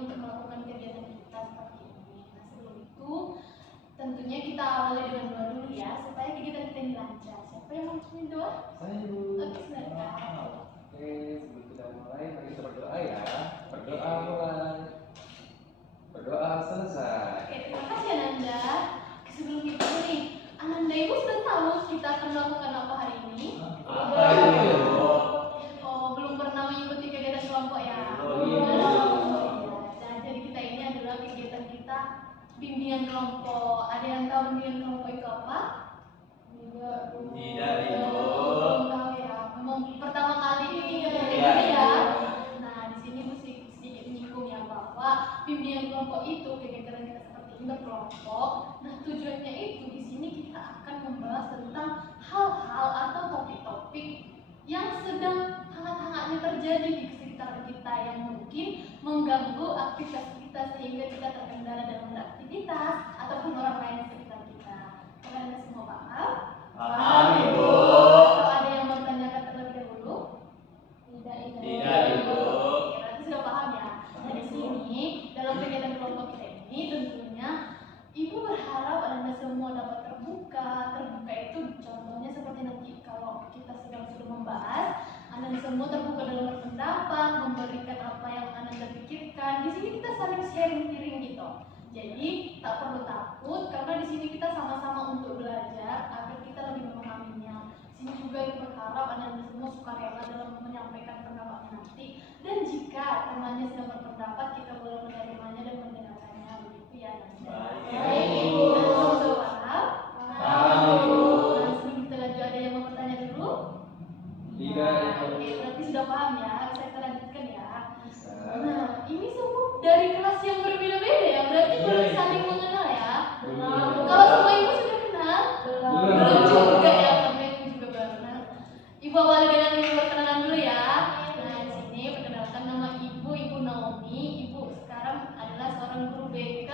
untuk melakukan kegiatan kita seperti ini. Nah, sebelum itu tentunya kita awali dengan doa dulu ya, supaya kegiatan kita ini lancar. Siapa yang mau bikin doa? Saya dulu. Oke, silakan. Oke, sebelum kita mulai, mari kita berdoa ya. Berdoa mulai. Berdoa selesai. Oke, terima kasih Ananda. Sebelum itu nih, Ananda Ibu sudah tahu kita akan melakukan apa hari ini? Apa itu? Oh, belum pernah mengikuti kegiatan kelompok ya? Belum. Nah, jadi kita ini adalah kegiatan kita bimbingan kelompok. Ada yang tahu bimbingan kelompok itu apa? Tidak, Ibu. Belum tahu ya. Memang pertama kali ini Iya, ya. Ibu. Nah, di sini mesti sedikit menyinggung ya bahwa bimbingan kelompok itu kegiatan kita seperti ini berkelompok. Nah, tujuannya itu di sini kita akan membahas tentang hal-hal atau topik-topik yang sedang hangat-hangatnya terjadi di sekitar kita yang mungkin mengganggu aktivitas kita sehingga kita terkendala dalam beraktivitas ataupun orang lain di sekitar kita. Kalian semua paham? Paham, Ibu. Kalau ada yang mau ditanyakan terlebih dahulu? Tidak, Ibu. Oke, berarti sudah paham ya. Nah, di sini dalam kegiatan kelompok kita ini tentunya Ibu berharap Anda semua dapat terbuka. Terbuka itu contohnya seperti nanti kalau kita sudah membahas, Anda semua terbuka dalam berpendapat, memberikan apa yang Anda pikirkan. Di sini kita saling sharing gitu. Jadi tak perlu takut karena di sini kita sama-sama untuk belajar agar kita lebih memahaminya. Di sini juga Ibu berharap Anda semua sukarela dalam menyampaikan pendapatnya nanti. Dan jika temannya sedang berpendapat, kita boleh menerimanya dan mendengarkannya. Begitu ya. Baik, Ibu. Sama-sama paham? Paham, Ibu. Nah, sebelum kita lanjut, ada yang mau bertanya dulu? Tidak, Ibu. Oke, berarti sudah paham ya. Saya lanjutkan ya. Bisa. Nah, ini semua dari kelas yang berbeda-beda ya. Berarti Iya, belum Ibu. saling mengenal ya. Belum. Kalau semua ibu sudah kenal? Belum. Belum juga ya, karena ibu juga baru kenal. Ibu awali dengan ibu perkenalan dulu ya. Nah, di sini perkenalkan nama ibu, Ibu Naomi. Ibu sekarang adalah seorang guru BK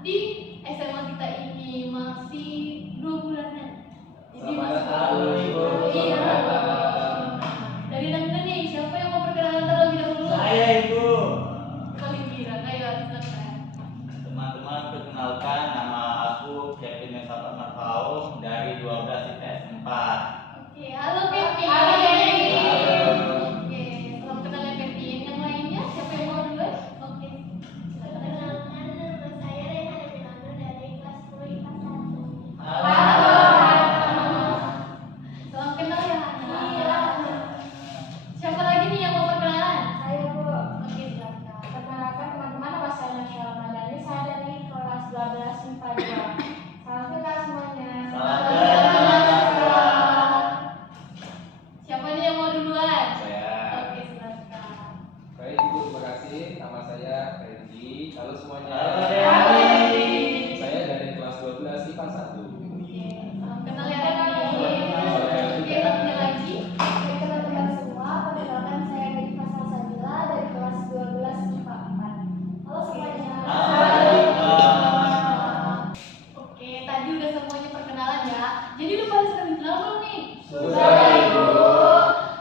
di SMA kita ini, masih 2 bulanan. Jadi Selamat masih datang, Ibu. Iya. Selamat datang. Dari Nanda nih, siapa yang mau perkenalan terlebih dahulu? Saya, Ibu. Paling kira kayak silakan. Teman-teman, perkenalkan nama aku Kevin Yosafat Marfaum dari 12 IPS 4. Oke, halo Kevin. Halo. Oke, salam kenal ya Kevin. Yang lainnya siapa yang mau duluan? Oke, silakan. Perkenalkan, nama saya Rehan Epinando dari kelas 10 IPA 1. Halo. Salam kenal ya Hana. Iya. Siapa lagi nih yang mau perkenalan? Saya Bu. Oke, silakan. Perkenalkan teman-teman, nama saya Nasyal Madani. Saya dari kelas 12 IPA 2. Salam kenal semuanya. Salam kenal. Siapa nih yang mau duluan? Saya. Oke, silakan. Baik, Ibu, terima kasih. Nama saya Rendy. Halo semuanya. Halo, Halo, Rendy. Saya dari kelas 12 IPA 1. Oke, salam kenal ya Kevin. Salam. Oke, satunya lagi. Oke teman-teman semua, perkenalkan saya dari Fasal Sabila dari kelas 12 IPA 4. Halo semuanya. Halo. Oke, tadi udah semuanya perkenalan ya. Jadi udah pada saling kenal belum nih? Sudah, Ibu.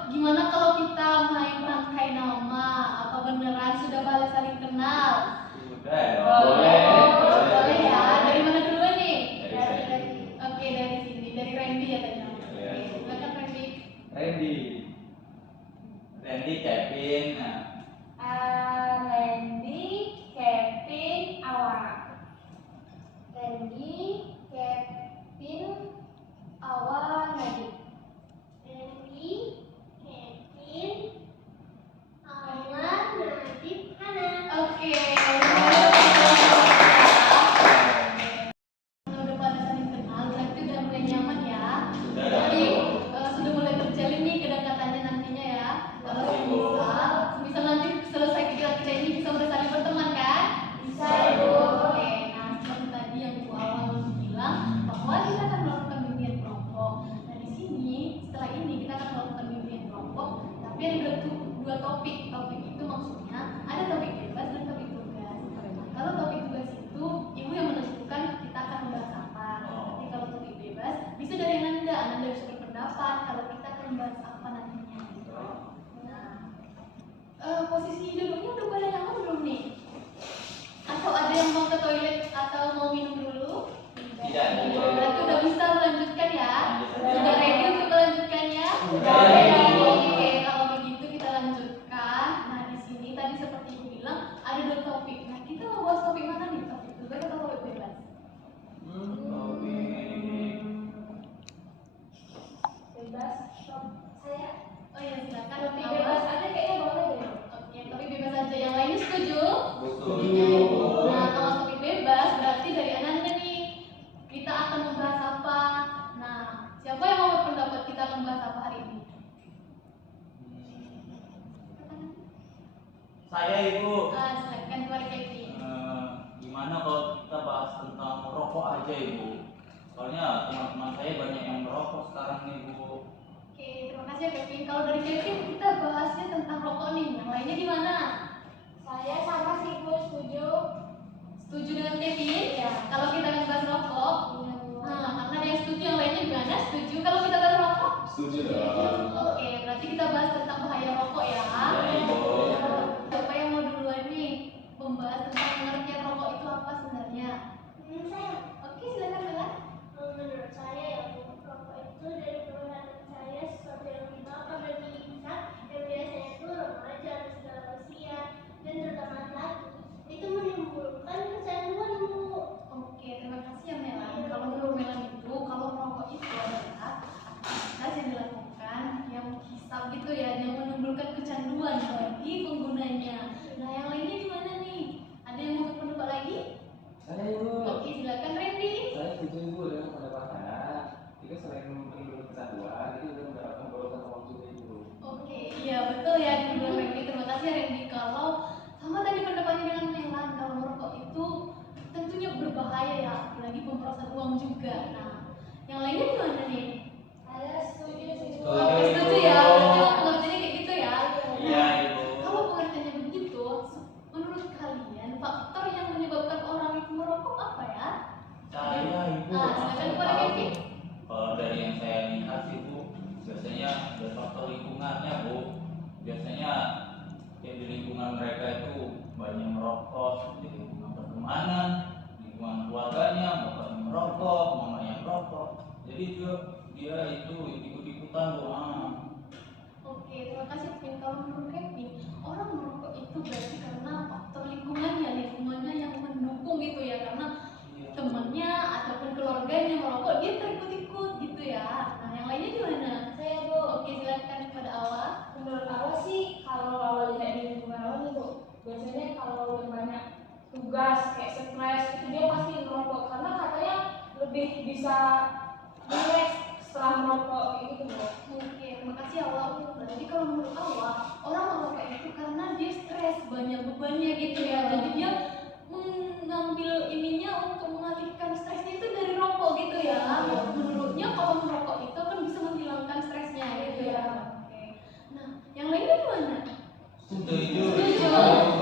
Gimana kalau kita main rangkai nama? Apa beneran sudah pada saling kenal? Sudah dong. Boleh. Boleh ya. Dari mana duluan nih? Dari saya. aja Ibu. Soalnya teman-teman saya banyak yang merokok sekarang nih Bu. Oke, terima kasih ya Kevin. Kalau dari Kevin kita bahasnya tentang rokok nih. Yang lainnya di mana? Saya sama sih Bu, setuju. Setuju dengan Kevin? Iya. Kalau kita akan bahas rokok, Iya Bu. nah karena ada yang setuju, yang lainnya gimana? Setuju kalau kita bahas rokok? Setuju dong. Oke, berarti kita bahas tentang bahaya rokok ya. Iya, Ibu. Siapa yang mau duluan nih membahas tentang pengertian rokok itu apa sebenarnya? Saya Oke, silakan Bella. menurut saya ya Bu, rokok itu dari penglihatan saya sesuatu yang dimakan dan dihisap yang biasanya itu remaja atau segala usia dan terutama laki itu menimbulkan kecanduan Bu. Oke, terima kasih ya Melan. Kalau menurut Melan itu, kalau merokok itu adalah aktivitas yang dilakukan yang hisap gitu ya, yang menimbulkan kecanduan bagi penggunanya. Nah, yang lainnya gimana nih? Ada yang mau berpendapat lagi? Saya Ibu. Oke, silakan Randy. Saya setuju Ibu dengan pendapatnya. Itu selain menimbulkan kecanduan, itu juga mendapat pemborosan uang juga Ibu. Oke, iya betul ya di Bunda Randy. Terima kasih Randy. Kalau sama tadi pendapatnya dengan Melan, kalau merokok itu tentunya berbahaya ya, apalagi pemborosan uang juga. Nah, yang lainnya gimana nih? Saya setuju sih Bu. Setuju. Oke, setuju ya. Berarti pengertiannya kayak gitu ya. Iya Ibu. Kalau pengertiannya begitu, menurut kalian faktor yang menyebabkan orang itu merokok apa ya? Saya Ibu. Ah, silakan langsung kepada tahu. Kevin. Kalau dari yang saya lihat sih Bu, biasanya dari faktor lingkungannya Bu. Biasanya di lingkungan mereka itu banyak merokok, di lingkungan pertemanan, lingkungan keluarganya, bapaknya merokok, mamanya merokok. Jadi dia itu ikut-ikutan Bu. Oke, terima kasih Kevin. Kalau menurut Kevin, orang merokok itu berarti karena faktor lingkungannya yang mendukung gitu ya, karena Iya. temannya ataupun keluarganya merokok, dia terikut-ikut gitu ya. Nah, yang lainnya gimana? Saya Bu, Oke, silakan kepada Awa. Menurut awal sih kalau awal lihat di lingkungan awal nih Bu, biasanya kalau yang banyak tugas kayak stres itu dia pasti merokok karena katanya lebih bisa relax setelah merokok kayak gitu Bu. Oke, terima kasih Awa. Jadi kalau menurut Awa, orang merokok itu karena dia stres, banyak bebannya gitu ya. Jadi dia mengambil ininya untuk mengalihkan stresnya itu dari rokok gitu ya. Menurutnya kalau merokok itu kan bisa menghilangkan stresnya gitu ya. Oke. Nah, yang lainnya gimana? Setuju.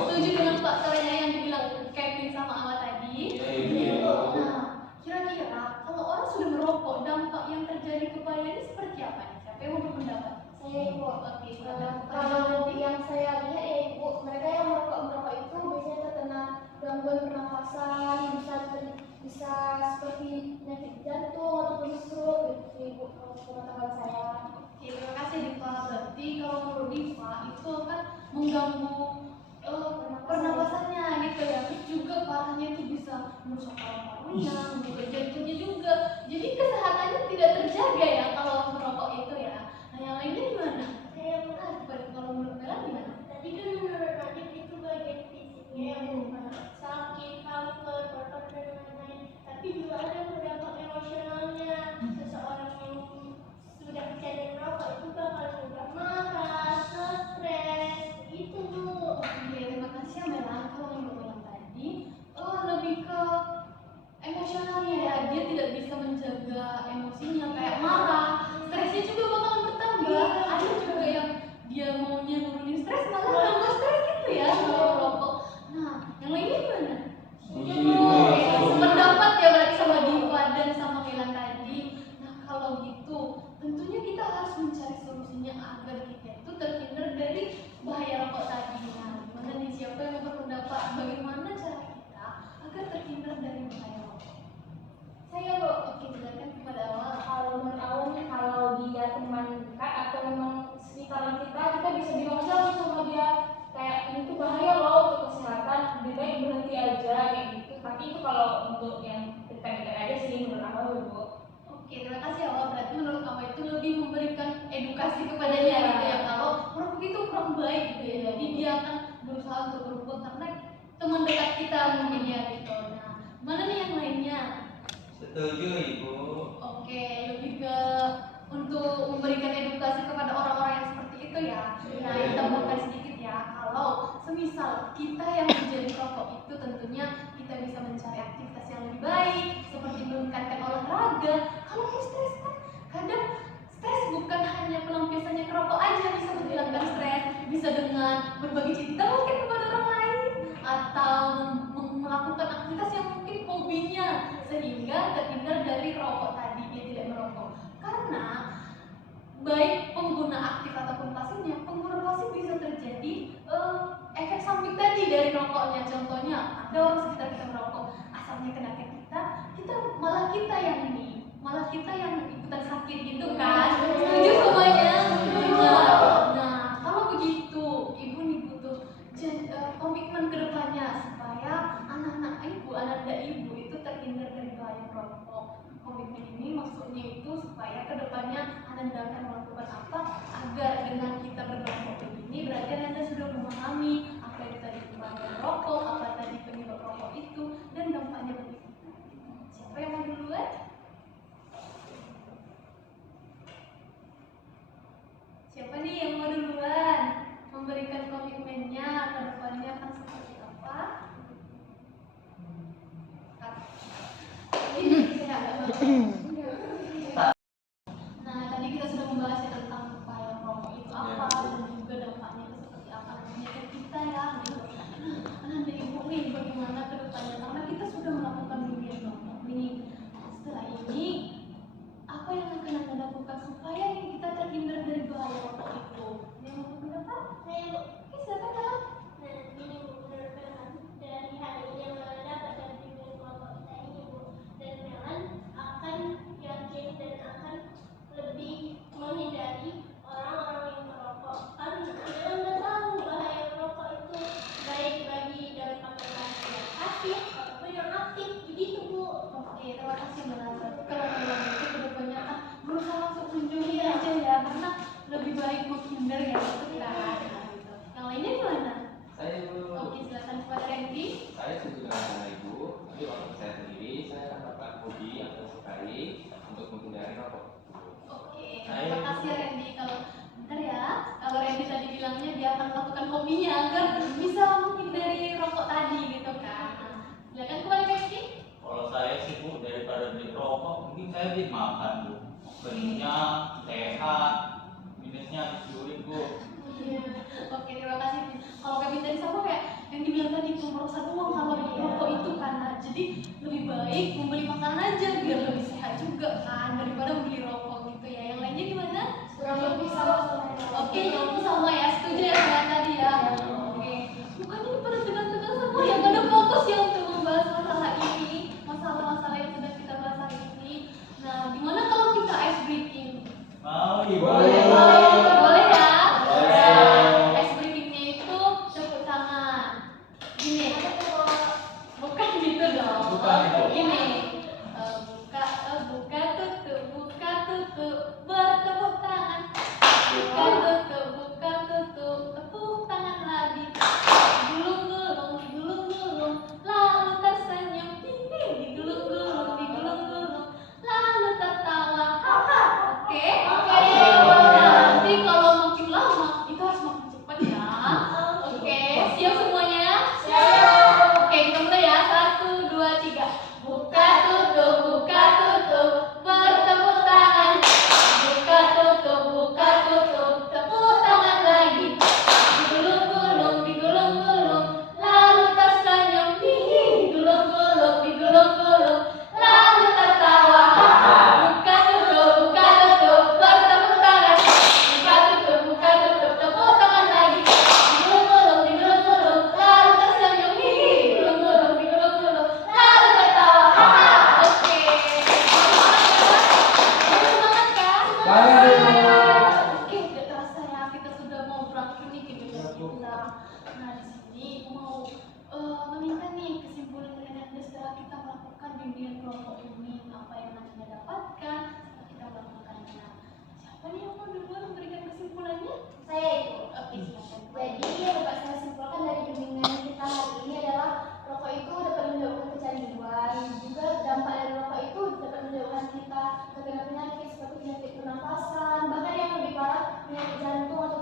Setuju dengan faktornya yang dibilang Kevin sama Awa tadi. Iya Ibu. Nah, kira-kira kalau orang sudah merokok, dampak yang terjadi kepadanya seperti apa nih? Siapa yang mau berpendapat? saya Ibu. Oke, silakan. Kalau yang saya lihat ya Ibu, mereka yang merokok itu biasanya terkena gangguan pernafasan, bisa seperti penyakit jantung ataupun stroke gitu Ibu. Kalau pengetahuan saya. Oke, terima kasih Diva. Berarti kalau menurut Diva itu kan mengganggu pernapasannya gitu ya. Terus juga parahnya itu bisa merusak paru-parunya, merusak jantungnya juga. Jadi kesehatannya tidak terjaga ya kalau merokok itu ya. Nah, yang lainnya gimana? Saya pernah Kalau menurut Bella gimana? tadi kan menurut Nadif itu bagian fisiknya yang sakit, kanker, otot dan lain-lain. Tapi juga ada berdampak emosionalnya. Seseorang yang sudah kecanduan merokok itu bakal mudah marah, stres, gitu Bu. Oke, terima kasih ya Bella. Kalau menurut Bella tadi lebih ke emosionalnya ya. Dia tidak bisa menjaga emosinya kayak marah. Stresnya juga bakalan bertambah. Ada juga yang dia maunya nurunin stres malah tambah stres gitu ya kalau merokok. Nah, yang lainnya gimana? Oke, sependapat ya berarti sama Diva dan sama Milan tadi. Nah, kalau gitu tentunya kita harus mencari solusinya agar kita itu terhindar dari bahaya rokok tadi. Nah, gimana nih, siapa yang mau berpendapat bagaimana cara kita agar terhindar dari bahaya rokok? Saya Bu. Oke, silakan kepada Awal. Kalau menurut awal nih kalau dia teman dekat atau memang sekitaran kita bisa bilang aja sama dia kayak ini tuh bahaya loh untuk kesehatan, lebih baik berhenti aja kayak gitu. Tapi itu kalau untuk yang dekat-dekat aja sih menurut awal Bu. Oke, terima kasih Awal. Berarti menurut Awal itu lebih memberikan edukasi kepadanya gitu ya. Kalau merokok itu kurang baik gitu ya. Jadi dia akan berusaha untuk berubah karena teman dekat kita mungkin ya gitu. Nah, mana nih yang lainnya? Setuju Ibu. Oke, lebih ke untuk memberikan edukasi kepada orang-orang yang seperti itu ya. Nah, kita tambahkan sedikit ya. Kalau semisal kita yang menjadi perokok itu tentunya kita bisa mencari aktivitas yang lebih baik seperti keluarga. Kalau mau stres kan kadang stres bukan hanya pelampiasannya ke rokok aja bisa menghilangkan stres, bisa dengan berbagi cerita mungkin kepada orang lain atau melakukan aktivitas yang mungkin hobinya sehingga terhindar dari rokok tadi, dia tidak merokok. Karena baik pengguna aktif ataupun pasifnya, pengguna pasif bisa terjadi efek samping tadi dari rokoknya. Contohnya ada orang sekitar kita merokok, asapnya kena ke kita malah kita yang ikutan sakit gitu kan. Setuju semuanya? Nah, kalau begitu ibu nih butuh komitmen ke depannya supaya anak-anak ibu itu terhindar dari bahaya rokok. Komitmen ini maksudnya itu supaya kedepannya Anda akan melakukan apa agar dengan kita berkelompok begini berarti Anda sudah memahami apa itu tadi bahaya rokok, apa tadi penyebab rokok itu dan dampaknya bagi kita. Siapa yang mau duluan? Siapa nih yang mau duluan memberikan komitmennya kedepannya akan seperti apa? Ini saya agak Nah, tadi kita sudah membahas ya tentang bahaya rokok itu apa dan juga dampaknya itu seperti apa nantinya ke kita ya. Nanti ibu nih bagaimana ke depannya karena kita sudah melakukan bimbingan rokok nih. Setelah ini apa yang akan Anda lakukan supaya nih kita terhindar dari bahaya rokok itu? Yang mau pendapat? Saya Bu. Oke, silakan jawab. Nah, ini Bu, benar-benar dari hari ini yang dapat dari bimbingan kelompok kita ini Bu, dan Melan akan yakin dan akan lebih menghindari orang-orang yang merokok. Karena Melan nggak tahu bahaya merokok itu baik bagi dampak yang pasif ataupun yang aktif. Begitu Bu. Oke, terima kasih Mbak Nazar. Kalau Melan itu kedepannya akan berusaha untuk menjauhi aja ya karena lebih baik menghindar ya gitu kan. Gitu. Yang lainnya gimana? Saya dulu. Oke, silakan kepada Randy. Saya setuju dengan ibu. Tapi waktu saya sendiri, saya akan melakukan hobi yang saya sukai untuk menghindari rokok. Oke, terima kasih Randy. Kalau bentar ya, kalau Randy tadi bilangnya dia akan melakukan hobinya agar bisa menghindari rokok tadi gitu kan. Silakan kembali Randy. Kalau saya sih Bu, daripada beli rokok, mungkin saya beli makan Bu. Kenyang, sehat, minusnya disulit Bu. Oke, terima kasih. Kalau kami tadi sama kayak yang dibilang tadi pemborosan uang kalau rokok itu karena jadi lebih baik membeli makanan aja biar lebih sehat juga kan daripada membeli rokok gitu ya. Yang lainnya gimana? kurang lebih sama. Oke, itu sama ya. Setuju ya sama yang tadi ya. Oke. Bukannya pada tegang-tegang semua ya pada fokus ya untuk membahas masalah ini, masalah-masalah yang sudah kita bahas hari ini. Nah, gimana kalau kita ice breaking? Mau Ibu? Boleh ya? Boleh. Ice breakingnya itu tepuk tangan. Gini, bukan gitu dong. Bukan itu. Gini, buka tutup, bertepuk tangan. Buka tutup, tepuk tangan lagi. Digulung-gulung, lalu tersenyum. Digulung-gulung, lalu tertawa. Oke? Nanti kalau makin lama, itu harus makin cepat ya. Oke, siap semuanya? Siap. Oke, kita mulai ya. 1, 2, 3. Buka tutup, bertepuk tangan. Buka tutup, tepuk tangan lagi. Digulung-gulung, lalu tersenyum. Digulung-gulung, lalu tertawa. Buka tutup, bertepuk tangan. Buka tutup, tepuk tangan lagi. Digulung-gulung, lalu tersenyum. Digulung-gulung, lalu tertawa. Oke. Semangat kan? Oke, udah terasa ya kita sudah mau berakhir nih kegiatan kita. Nah, di sini aku mau meminta nih kesimpulan dari Anda setelah kita melakukan bimbingan kelompok ini, apa yang Anda dapatkan setelah kita melakukannya. Siapa nih yang mau duluan memberikan kesimpulannya? Saya Ibu. Oke, silakan. Jadi yang dapat saya simpulkan dari bimbingan kita hari ini adalah rokok itu dapat menyebabkan kecanduan, juga dampak dari rokok itu dapat menyebabkan kita terkena penyakit seperti penyakit pernapasan, bahkan yang lebih parah penyakit jantung atau